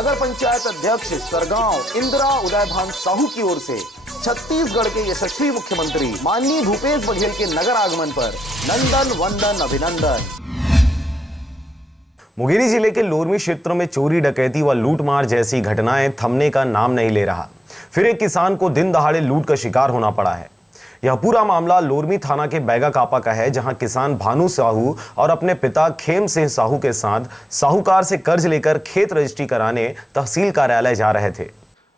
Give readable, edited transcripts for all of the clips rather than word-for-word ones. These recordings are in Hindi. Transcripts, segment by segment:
नगर पंचायत अध्यक्ष सरगांव इंदिरा उदयभान साहू की ओर से छत्तीसगढ़ के यशस्वी मुख्यमंत्री माननीय भूपेश बघेल के नगर आगमन पर नंदन वंदन अभिनंदन। मुंगेली जिले के लोरमी क्षेत्र में चोरी, डकैती व लूटमार जैसी घटनाएं थमने का नाम नहीं ले रहा। फिर एक किसान को दिन दहाड़े लूट का शिकार होना पड़ा है। यह पूरा मामला लोरमी थाना के बैगा कापा का है, जहां किसान भानु साहू और अपने पिता खेम सिंह साहू के साथ साहूकार से कर्ज लेकर खेत रजिस्ट्री कराने तहसील कार्यालय जा रहे थे।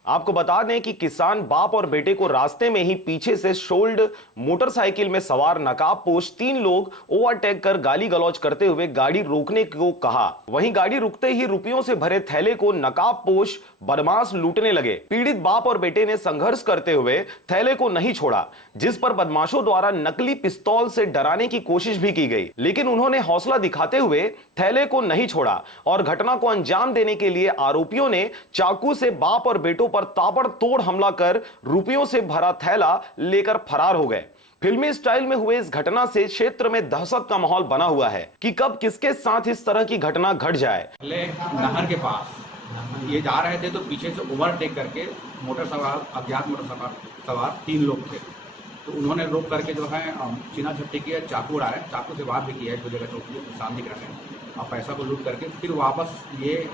आपको बता दें कि किसान बाप और बेटे को रास्ते में ही पीछे से शोल्ड मोटरसाइकिल में सवार नकाबपोश 3 लोग ओवरटेक कर गाली गलौज करते हुए गाड़ी रोकने को कहा। वहीं गाड़ी रुकते ही रुपयों से भरे थैले को नकाबपोश बदमाश लूटने लगे। पीड़ित बाप और बेटे ने संघर्ष करते हुए थैले को नहीं छोड़ा, जिस पर बदमाशों द्वारा नकली पिस्तौल से डराने की कोशिश भी की गई, लेकिन उन्होंने हौसला दिखाते हुए थैले को नहीं छोड़ा और घटना को अंजाम देने के लिए आरोपियों ने चाकू से बाप और बेटों पर ताबड़तोड़ हमला कर रुपयों से भरा थैला लेकर फरार हो गए। फिल्मी स्टाइल में हुए इस घटना से क्षेत्र में दहशत का माहौल बना हुआ है कि कब किसके साथ इस तरह की घटना घट जाए। पहले नहर के पास ये जा रहे थे तो पीछे से ओवरटेक करके अज्ञात मोटर सवार 3 लोग थे, तो उन्होंने रोक करके जो है चीना छट्टी किया, चाकू उड़ा है, चाकू से वार भी किया है, 2 जगह चौकी निशान दिख रहे हैं, और पैसा को लूट करके फिर वापस ये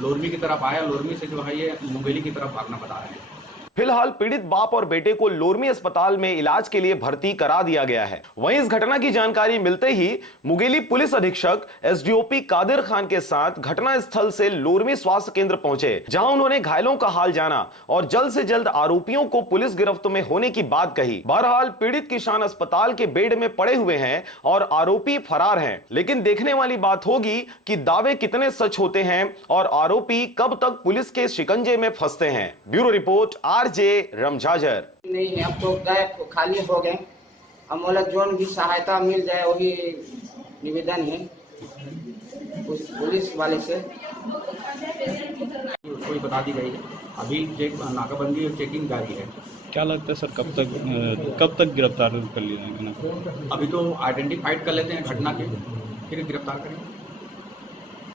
लोरमी की तरफ आया। लोरमी से जो है ये मुंगेली की तरफ भागना बता रहे हैं। फिलहाल पीड़ित बाप और बेटे को लोरमी अस्पताल में इलाज के लिए भर्ती करा दिया गया है। वहीं इस घटना की जानकारी मिलते ही मुंगेली पुलिस अधीक्षक एसडीओपी कादिर खान के साथ घटना स्थल से लोरमी स्वास्थ्य केंद्र पहुंचे, जहां उन्होंने घायलों का हाल जाना और जल्द से जल्द आरोपियों को पुलिस गिरफ्त में होने की बात कही। बहरहाल पीड़ित किसान अस्पताल के बेड में पड़े हुए हैं और आरोपी फरार हैं, लेकिन देखने वाली बात होगी कि दावे कितने सच होते हैं और आरोपी कब तक पुलिस के शिकंजे में फंसते हैं। ब्यूरो रिपोर्ट आरजे रमझाजर। नहीं है, अब तो गए खाली हो गए। हम बोला जोन भी सहायता मिल जाए वही निवेदन है उस पुलिस वाले से। उसको ही बता दी गई है, अभी नाकाबंदी और चेकिंग जारी है। क्या लगता है सर, कब तक गिरफ्तार कर लिया जाएगा? अभी तो आइडेंटिफाइड कर लेते हैं घटना के, फिर गिरफ्तार करेंगे।